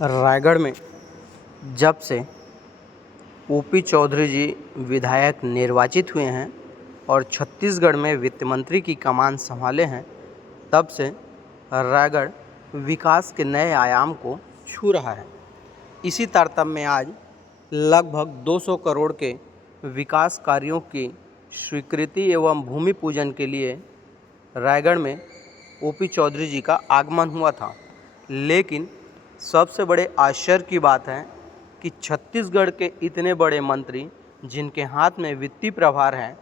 रायगढ़ में जब से ओपी चौधरी जी विधायक निर्वाचित हुए हैं और छत्तीसगढ़ में वित्त मंत्री की कमान संभाले हैं, तब से रायगढ़ विकास के नए आयाम को छू रहा है। इसी तारतम्य में आज लगभग 200 करोड़ के विकास कार्यों की स्वीकृति एवं भूमि पूजन के लिए रायगढ़ में ओपी चौधरी जी का आगमन हुआ था। लेकिन सबसे बड़े आश्चर्य की बात है कि छत्तीसगढ़ के इतने बड़े मंत्री जिनके हाथ में वित्तीय प्रभार है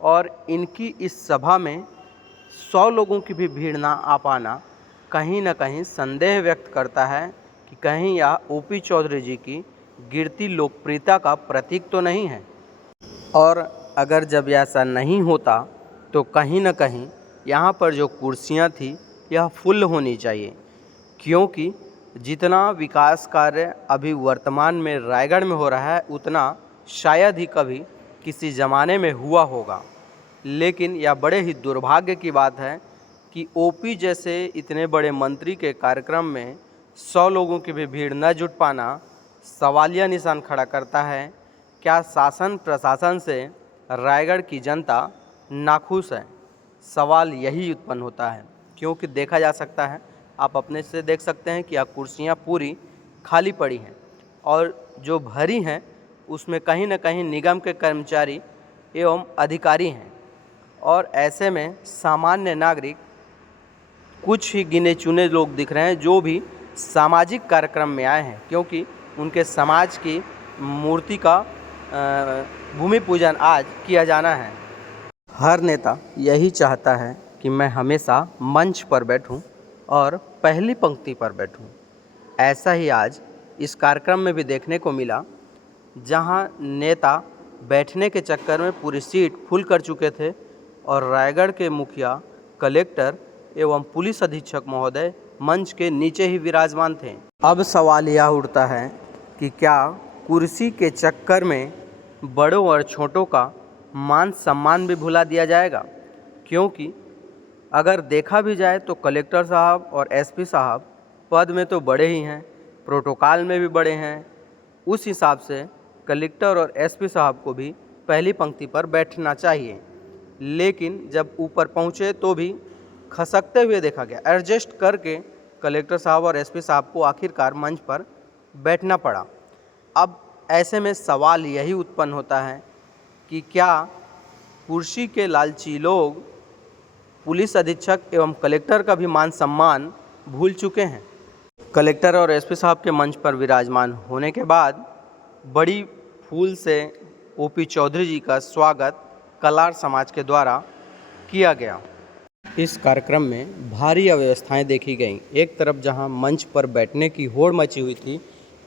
और इनकी इस सभा में 100 लोगों की भी भीड़ ना आ पाना कहीं ना कहीं संदेह व्यक्त करता है कि कहीं यह ओपी चौधरी जी की गिरती लोकप्रियता का प्रतीक तो नहीं है। और अगर जब ऐसा नहीं होता तो कहीं ना कहीं यहाँ पर जो कुर्सियाँ थी यह फुल होनी चाहिए, क्योंकि जितना विकास कार्य अभी वर्तमान में रायगढ़ में हो रहा है उतना शायद ही कभी किसी ज़माने में हुआ होगा। लेकिन यह बड़े ही दुर्भाग्य की बात है कि ओपी जैसे इतने बड़े मंत्री के कार्यक्रम में 100 लोगों की भी भीड़ न जुट पाना सवालिया निशान खड़ा करता है। क्या शासन प्रशासन से रायगढ़ की जनता नाखुश है? सवाल यही उत्पन्न होता है, क्योंकि देखा जा सकता है, आप अपने से देख सकते हैं कि यह कुर्सियाँ पूरी खाली पड़ी हैं और जो भरी हैं उसमें कहीं न कहीं निगम के कर्मचारी एवं अधिकारी हैं। और ऐसे में सामान्य नागरिक, कुछ ही गिने चुने लोग दिख रहे हैं जो भी सामाजिक कार्यक्रम में आए हैं, क्योंकि उनके समाज की मूर्ति का भूमि पूजन आज किया जाना है। हर नेता यही चाहता है कि मैं हमेशा मंच पर बैठूं और पहली पंक्ति पर बैठूं। ऐसा ही आज इस कार्यक्रम में भी देखने को मिला, जहां नेता बैठने के चक्कर में पूरी सीट फुल कर चुके थे और रायगढ़ के मुखिया, कलेक्टर एवं पुलिस अधीक्षक महोदय मंच के नीचे ही विराजमान थे। अब सवाल यह उठता है कि क्या कुर्सी के चक्कर में बड़ों और छोटों का मान सम्मान भी भुला दिया जाएगा? क्योंकि अगर देखा भी जाए तो कलेक्टर साहब और एसपी साहब पद में तो बड़े ही हैं, प्रोटोकॉल में भी बड़े हैं। उस हिसाब से कलेक्टर और एसपी साहब को भी पहली पंक्ति पर बैठना चाहिए, लेकिन जब ऊपर पहुँचे तो भी खसकते हुए देखा गया। एडजस्ट करके कलेक्टर साहब और एसपी साहब को आखिरकार मंच पर बैठना पड़ा। अब ऐसे में सवाल यही उत्पन्न होता है कि क्या कुर्सी के लालची लोग पुलिस अधीक्षक एवं कलेक्टर का भी मान सम्मान भूल चुके हैं? कलेक्टर और एसपी साहब के मंच पर विराजमान होने के बाद बड़ी फूल से ओपी चौधरी जी का स्वागत कलार समाज के द्वारा किया गया। इस कार्यक्रम में भारी अव्यवस्थाएं देखी गईं। एक तरफ जहां मंच पर बैठने की होड़ मची हुई थी,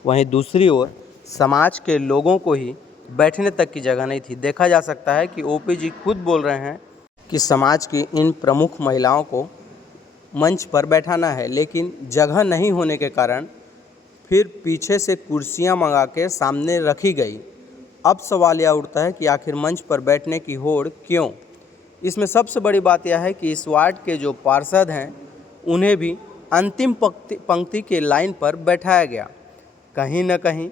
वहीं दूसरी ओर समाज के लोगों को ही बैठने तक की जगह नहीं थी। देखा जा सकता है कि ओपी जी खुद बोल रहे हैं कि समाज की इन प्रमुख महिलाओं को मंच पर बैठाना है, लेकिन जगह नहीं होने के कारण फिर पीछे से कुर्सियां मंगा के सामने रखी गई। अब सवाल यह उठता है कि आखिर मंच पर बैठने की होड़ क्यों? इसमें सबसे बड़ी बात यह है कि इस वार्ड के जो पार्षद हैं उन्हें भी अंतिम पंक्ति के लाइन पर बैठाया गया। कहीं न कहीं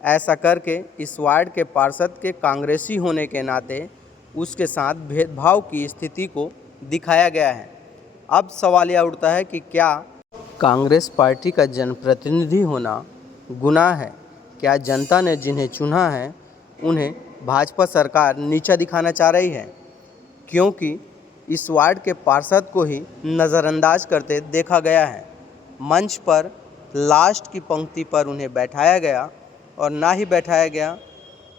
ऐसा करके इस वार्ड के पार्षद के कांग्रेसी होने के नाते उसके साथ भेदभाव की स्थिति को दिखाया गया है। अब सवाल यह उठता है कि क्या कांग्रेस पार्टी का जनप्रतिनिधि होना गुनाह है? क्या जनता ने जिन्हें चुना है उन्हें भाजपा सरकार नीचा दिखाना चाह रही है? क्योंकि इस वार्ड के पार्षद को ही नज़रअंदाज करते देखा गया है। मंच पर लास्ट की पंक्ति पर उन्हें बैठाया गया और ना ही बैठाया गया,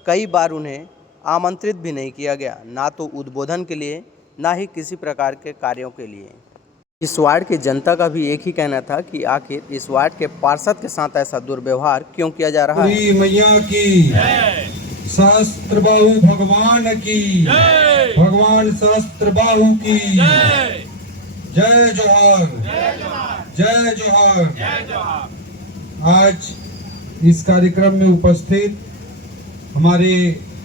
कई बार उन्हें आमंत्रित भी नहीं किया गया, ना तो उद्बोधन के लिए ना ही किसी प्रकार के कार्यों के लिए। इस वार्ड की जनता का भी एक ही कहना था कि आखिर इस वार्ड के पार्षद के साथ ऐसा दुर्व्यवहार क्यों किया जा रहा है। मैया की सहस्त्र बाहु भगवान की, भगवान सहस्त्र बाहु की जय जोहार, जय जोहार। आज इस कार्यक्रम में उपस्थित हमारे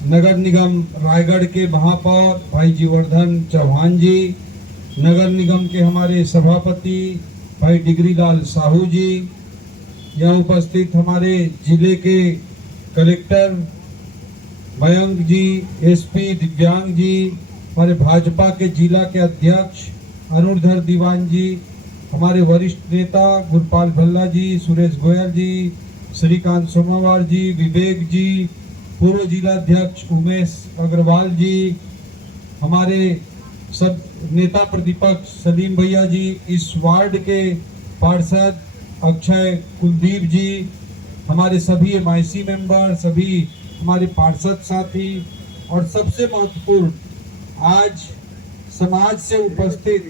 नगर निगम रायगढ़ के महापौर भाई जीवर्धन चौहान जी, नगर निगम के हमारे सभापति भाई डिगरी लाल साहू जी, यहाँ उपस्थित हमारे जिले के कलेक्टर मयंक जी, एसपी दिव्यांग जी, हमारे भाजपा के जिला के अध्यक्ष अनुरधर दीवान जी, हमारे वरिष्ठ नेता गुरपाल भल्ला जी, सुरेश गोयल जी, श्रीकांत सोमावार जी, विवेक जी, पूर्व जिला अध्यक्ष उमेश अग्रवाल जी, हमारे सब नेता प्रतिपक्ष सलीम भैया जी, इस वार्ड के पार्षद अक्षय कुलदीप जी, हमारे सभी MIC मेंबर, सभी हमारे पार्षद साथी और सबसे महत्वपूर्ण आज समाज से उपस्थित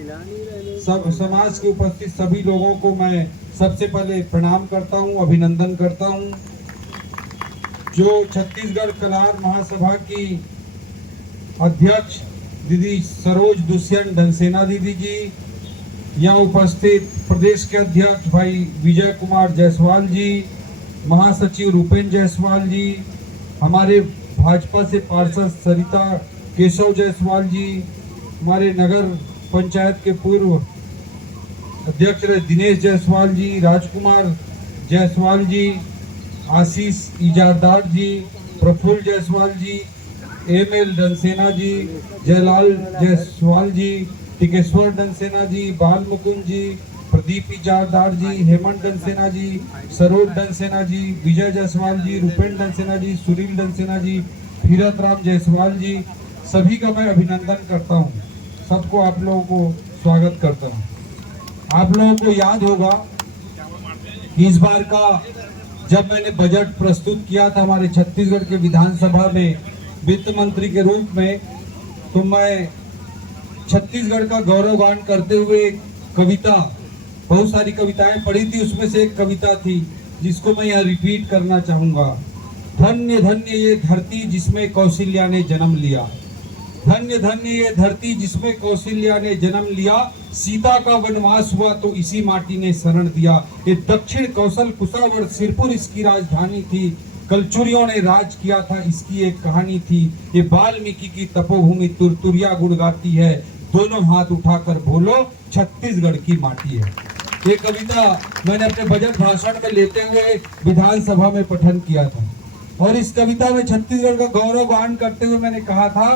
समाज के उपस्थित सभी लोगों को मैं सबसे पहले प्रणाम करता हूं, अभिनंदन करता हूं। जो छत्तीसगढ़ कलार महासभा की अध्यक्ष दीदी सरोज दुष्यंत धनसेना दीदी जी, यहाँ उपस्थित प्रदेश के अध्यक्ष भाई विजय कुमार जायसवाल जी, महासचिव रूपेंद्र जायसवाल जी, हमारे भाजपा से पार्षद सरिता केशव जायसवाल जी, हमारे नगर पंचायत के पूर्व अध्यक्ष दिनेश जायसवाल जी, राजकुमार जायसवाल जी, आशीष इजारदार जी, प्रफुल्ल जायसवाल जी, ML धनसेना जी, जयलाल जायसवाल जी, टिकेश्वर धनसेना जी, बाल मुकुंद जी, प्रदीप इजारदार जी, हेमंत धनसेना जी, सरोज धनसेना जी, विजय जायसवाल जी, रूपेंद्र धनसेना जी, सुनील धनसेना जी, धीरथ राम जायसवाल जी, सभी का मैं अभिनंदन करता हूं। सबको आप लोगों को स्वागत करता हूं। आप लोगों को याद होगा कि इस बार का जब मैंने बजट प्रस्तुत किया था हमारे छत्तीसगढ़ के विधानसभा में वित्त मंत्री के रूप में, तो मैं छत्तीसगढ़ का गौरवगान करते हुए कविता, बहुत सारी कविताएं पढ़ी थी, उसमें से एक कविता थी जिसको मैं यहाँ रिपीट करना चाहूंगा। धन्य धन्य ये धरती जिसमें कौशल्या ने जन्म लिया, धन्य धन्य ये धरती जिसमें कौशल्या ने जन्म लिया, सीता का वनवास हुआ तो इसी माटी ने शरण दिया। ये दक्षिण कौशल कुशावर्त सिरपुर इसकी राजधानी थी, कलचुरियों ने राज किया था इसकी एक कहानी थी। ये वाल्मीकि की तपोभूमि तुरतुरिया गुण गाती है, दोनों हाथ उठाकर बोलो छत्तीसगढ़ की माटी है। ये कविता मैंने अपने बजट भाषण में लेते हुए विधानसभा में पठन किया था और इस कविता में छत्तीसगढ़ का गौरवगान करते हुए मैंने कहा था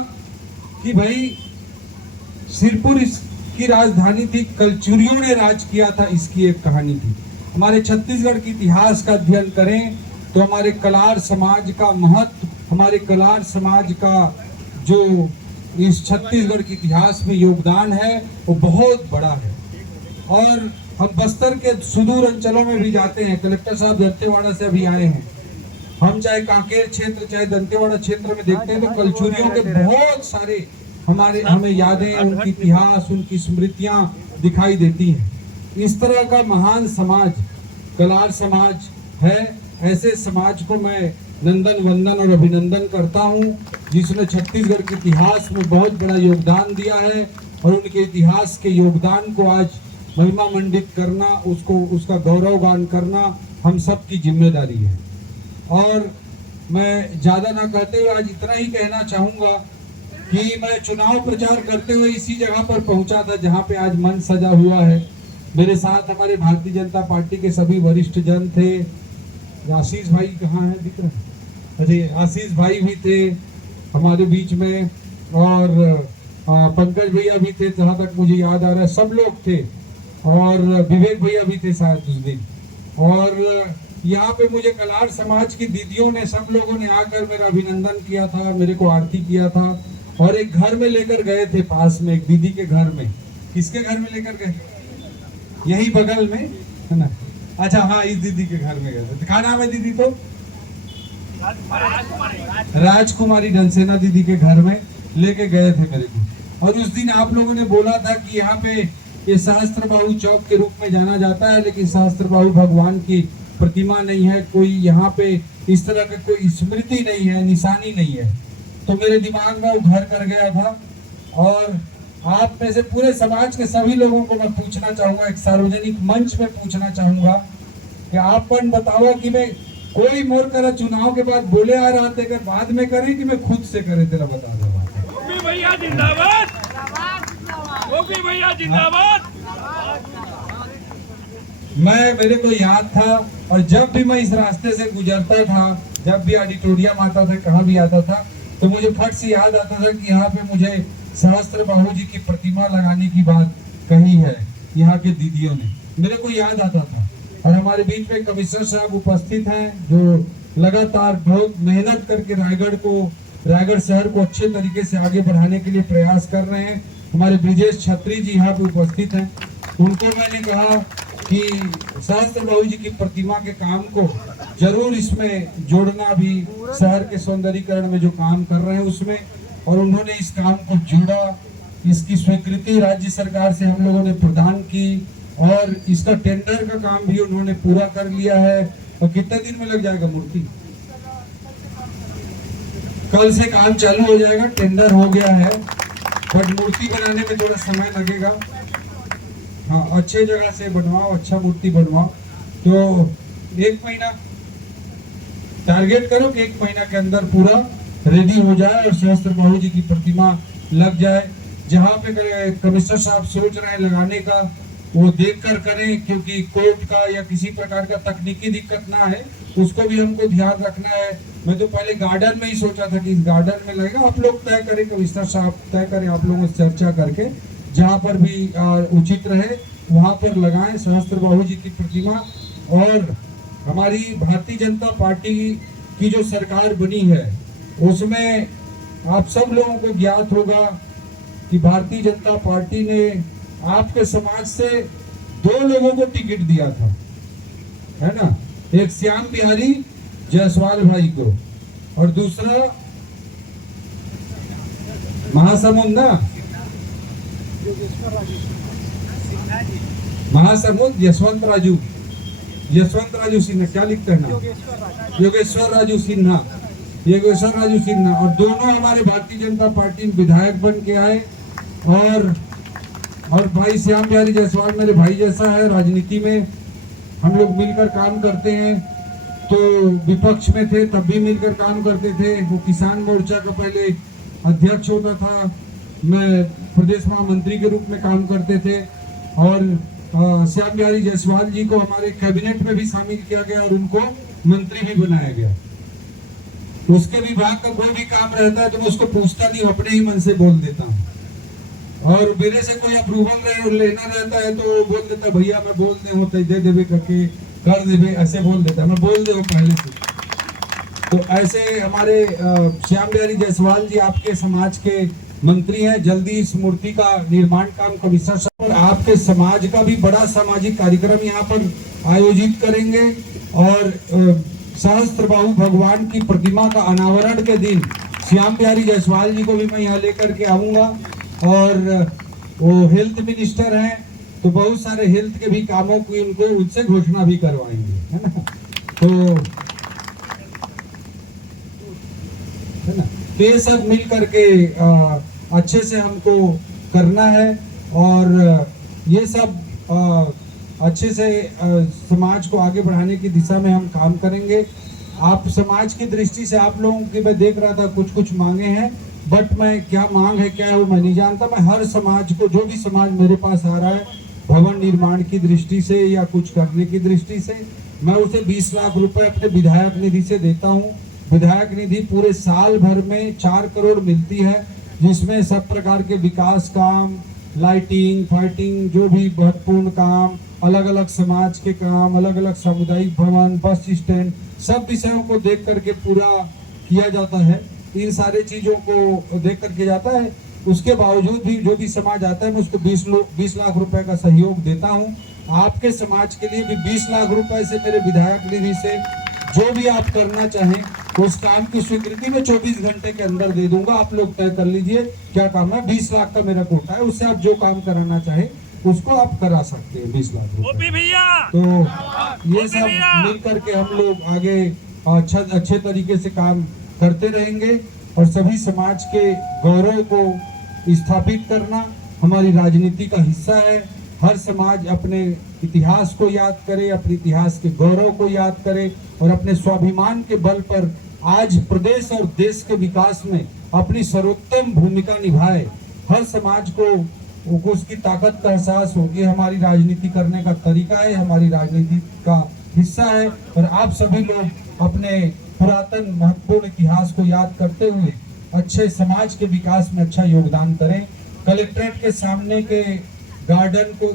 कि भाई सिरपुर इसकी राजधानी थी, कलचुरियों ने राज किया था इसकी एक कहानी थी। हमारे छत्तीसगढ़ के इतिहास का अध्ययन करें तो हमारे कलार समाज का महत्व, हमारे कलार समाज का जो इस छत्तीसगढ़ के इतिहास में योगदान है वो बहुत बड़ा है। और हम बस्तर के सुदूर अंचलों में भी जाते हैं, कलेक्टर साहब दंतेवाड़ा से अभी आए हैं, हम चाहे कांकेर क्षेत्र चाहे दंतेवाड़ा क्षेत्र में देखते हैं तो कलचुरियों के बहुत सारे हमें यादें, उनकी इतिहास, उनकी स्मृतियां दिखाई देती हैं। इस तरह का महान समाज कलार समाज है। ऐसे समाज को मैं नंदन वंदन और अभिनंदन करता हूं, जिसने छत्तीसगढ़ के इतिहास में बहुत बड़ा योगदान दिया है और उनके इतिहास के योगदान को आज महिमा मंडित करना, उसका गौरवगान करना हम सब की जिम्मेदारी है। और मैं ज़्यादा ना कहते हुए आज इतना ही कहना चाहूँगा कि मैं चुनाव प्रचार करते हुए इसी जगह पर पहुंचा था जहां पे आज मंच सजा हुआ है। मेरे साथ हमारे भारतीय जनता पार्टी के सभी वरिष्ठ जन थे। आशीष भाई कहाँ हैं, दिख रहे हैं? अरे आशीष भाई भी थे हमारे बीच में और पंकज भैया भी थे, जहाँ तक मुझे याद आ रहा है सब लोग थे और विवेक भैया भी थे शायद उस दिन। और यहाँ पे मुझे कलार समाज की दीदियों ने, सब लोगों ने आकर मेरा अभिनंदन किया था, मेरे को आरती किया था और एक घर में लेकर गए थे, पास में एक दीदी के घर में। किसके घर में लेकर गए? यही बगल में है ना? अच्छा हाँ, इस दीदी के घर में गए थे। क्या नाम है दीदी? तो राजकुमारी धनसेना दीदी के घर में लेके गए थे मेरे को। और उस दिन आप लोगों ने बोला था कि यहाँ पे ये सहस्त्रबाहु चौक के रूप में जाना जाता है, लेकिन सहस्त्रबाहु भगवान की प्रतिमा नहीं है, कोई यहाँ पे इस तरह का कोई स्मृति नहीं है, निशानी नहीं है। तो मेरे दिमाग में वो घर कर गया था और आप में से पूरे समाज के सभी लोगों को मैं पूछना चाहूंगा, एक सार्वजनिक मंच में पूछना चाहूंगा कि आप बताओ कि मैं कोई मोर करा चुनाव के बाद बोले आ रहा थे, अगर बाद में करे कि मैं खुद से करे, तेरा बता दो। भैया जिंदाबाद, भैया जिंदाबाद। मेरे को याद था, और जब भी मैं इस रास्ते से गुजरता था, जब भी ऑडिटोरियम आता था, कहाँ भी आता था, तो मुझे फट से याद आता था कि यहाँ पे मुझे सहस्त्रबाहु जी की प्रतिमा लगाने की बात कही है यहाँ के दीदियों ने, मेरे को याद आता था। और हमारे बीच में कमिश्नर साहब उपस्थित हैं जो लगातार बहुत मेहनत करके रायगढ़ शहर को अच्छे तरीके से आगे बढ़ाने के लिए प्रयास कर रहे हैं। हमारे ब्रिजेश छत्री जी यहाँ पे उपस्थित हैं। उनको मैंने कहा कि सहस्त्रबाहु जी की प्रतिमा के काम को जरूर इसमें जोड़ना, भी शहर के सौंदर्यीकरण में जो काम कर रहे हैं उसमें, और उन्होंने इस काम को जोड़ा। इसकी स्वीकृति राज्य सरकार से हम लोगों ने प्रदान की और इसका टेंडर का काम भी उन्होंने पूरा कर लिया है। और कितने दिन में लग जाएगा मूर्ति? कल से काम चालू हो जाएगा, टेंडर हो गया है, बट मूर्ति बनाने में थोड़ा समय लगेगा। हाँ, अच्छे जगह से बनवाओ, अच्छा मूर्ति बनवाओ। तो 1 महीना टारगेट करो कि 1 महीना के अंदर पूरा रेडी हो जाए और सहस्त्रबाहु जी की प्रतिमा लग जाए। जहाँ पे कमिश्नर साहब सोच रहे हैं लगाने का, वो देखकर करें, क्योंकि कोर्ट का या किसी प्रकार का तकनीकी दिक्कत ना है, उसको भी हमको ध्यान रखना है। मैं तो पहले गार्डन में ही सोचा था कि इस गार्डन में लगेगा, आप लोग तय करें, कमिश्नर साहब तय करें, आप लोगों से चर्चा करके जहाँ पर भी उचित रहे वहाँ पर लगाएं सहस्त्रबाहु जी की प्रतिमा। और हमारी भारतीय जनता पार्टी की जो सरकार बनी है उसमें आप सब लोगों को ज्ञात होगा कि भारतीय जनता पार्टी ने आपके समाज से 2 लोगों को टिकट दिया था, है ना? एक श्याम बिहारी जायसवाल भाई को और दूसरा महासमुंद यशवंत राजू सिन्हा, क्या लिखते हैं ना? योगेश्वर राजू सिन्हा। और दोनों हमारे भारतीय जनता पार्टी में विधायक बन के आए। और भाई श्याम बिहारी जायसवाल मेरे भाई जैसा है, राजनीति में हम लोग मिलकर काम करते हैं। तो विपक्ष में थे तब भी मिलकर काम करते थे। वो किसान मोर्चा का पहले अध्यक्ष होता था, मैं प्रदेश महामंत्री के रूप में काम करते थे। और श्याम बिहारी जायसवाल जी को हमारे कैबिनेट में भी शामिल किया गया और उनको मंत्री भी बनाया गया। उसके विभाग का कोई भी काम रहता है तो मैं उसको पूछता नहीं, अपने ही मन से बोल देता हूँ। और मेरे से कोई अप्रूवल लेना रहता है तो बोल देता, भैया मैं बोल दे होते दे देवे करके कर देवे, ऐसे बोल देता है, मैं बोल दे पहले से। तो ऐसे हमारे श्याम बिहारी जायसवाल जी आपके समाज के मंत्री हैं। जल्दी इस मूर्ति का निर्माण काम कमिश्नर साहब और आपके समाज का भी बड़ा सामाजिक कार्यक्रम यहाँ पर आयोजित करेंगे। और सहस्त्रबाहु भगवान की प्रतिमा का अनावरण के दिन श्याम बिहारी जायसवाल जी को भी मैं यहाँ लेकर के आऊँगा। और वो हेल्थ मिनिस्टर हैं तो बहुत सारे हेल्थ के भी कामों की उनसे घोषणा भी करवाएंगे, है ना? तो ये सब मिल करके अच्छे से हमको करना है। और ये सब अच्छे से समाज को आगे बढ़ाने की दिशा में हम काम करेंगे। आप समाज की दृष्टि से आप लोगों की मैं देख रहा था कुछ मांगे हैं, बट मैं क्या मांग है क्या है वो मैं नहीं जानता। मैं हर समाज को, जो भी समाज मेरे पास आ रहा है भवन निर्माण की दृष्टि से या कुछ करने की दृष्टि से, मैं उसे 20 लाख रुपए अपने विधायक निधि से देता हूँ। विधायक निधि पूरे साल भर में 4 करोड़ मिलती है, जिसमें सब प्रकार के विकास काम, लाइटिंग फाइटिंग, जो भी महत्वपूर्ण काम, अलग अलग समाज के काम, अलग अलग सामुदायिक भवन, बस स्टैंड, सब विषयों को देख करके पूरा किया जाता है। इन सारे चीजों को देख करके जाता है। उसके बावजूद भी जो भी समाज आता है मैं उसको 20 लाख रुपए का सहयोग देता हूं। आपके समाज के लिए भी 20 लाख रुपए से मेरे विधायक निधि से जो भी आप करना चाहें उस काम की स्वीकृति में 24 घंटे के अंदर दे दूंगा। आप लोग तय कर लीजिए क्या काम है। 20 लाख का मेरा कोटा है, उससे आप जो काम कराना चाहें उसको आप करा सकते हैं 20 लाख रुपए। तो ये सब मिल करके हम लोग आगे अच्छे तरीके से काम करते रहेंगे। और सभी समाज के गौरव को स्थापित करना हमारी राजनीति का हिस्सा है। हर समाज अपने इतिहास को याद करे, अपने इतिहास के गौरव को याद करे और अपने स्वाभिमान के बल पर आज प्रदेश और देश के विकास में अपनी सर्वोत्तम भूमिका निभाए। हर समाज को उनको उसकी ताकत का एहसास हो। ये हमारी राजनीति करने का तरीका है, हमारी राजनीति का हिस्सा है। और आप सभी लोग अपने पुरातन महत्वपूर्ण इतिहास को याद करते हुए अच्छे समाज के विकास में अच्छा योगदान करें। कलेक्ट्रेट के सामने के गार्डन को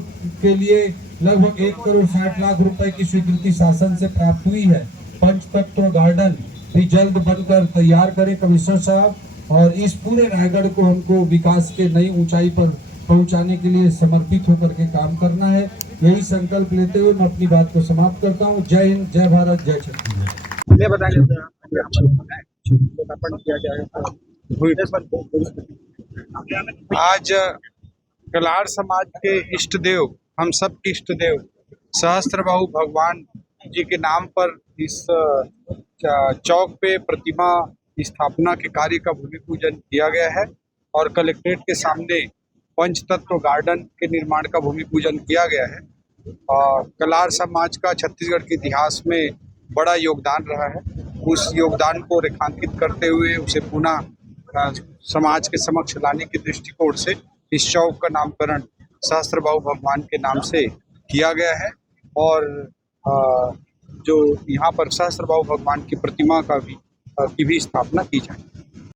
के लिए लगभग 1,60,00,000 रुपए की स्वीकृति शासन से प्राप्त हुई है। पंचतत्व गार्डन भी जल्द बनकर तैयार करें कमिश्नर साहब, और इस पूरे रायगढ़ को हमको विकास के नई ऊंचाई पर पहुंचाने के लिए समर्पित होकर के काम करना है। यही संकल्प लेते हुए मैं अपनी बात को समाप्त करता हूं। जय हिंद, जय भारत, जय छत्तीसगढ़। ये बताएंगे आज कलार समाज के इष्ट देव, हम सब के इष्ट देव सहस्त्रबाहु भगवान जी के नाम पर इस चौक पे प्रतिमा स्थापना के कार्य का भूमि पूजन किया गया है और कलेक्ट्रेट के सामने पंचतत्व गार्डन के निर्माण का भूमि पूजन किया गया है। कलार समाज का छत्तीसगढ़ के इतिहास में बड़ा योगदान रहा है। उस योगदान को रेखांकित करते हुए उसे पुनः समाज के समक्ष लाने के दृष्टिकोण से इस चौक का नामकरण सहस्त्रबाहु भगवान के नाम से किया गया है और जो यहाँ पर सहस्त्रबाहु भगवान की प्रतिमा की भी स्थापना की जाए।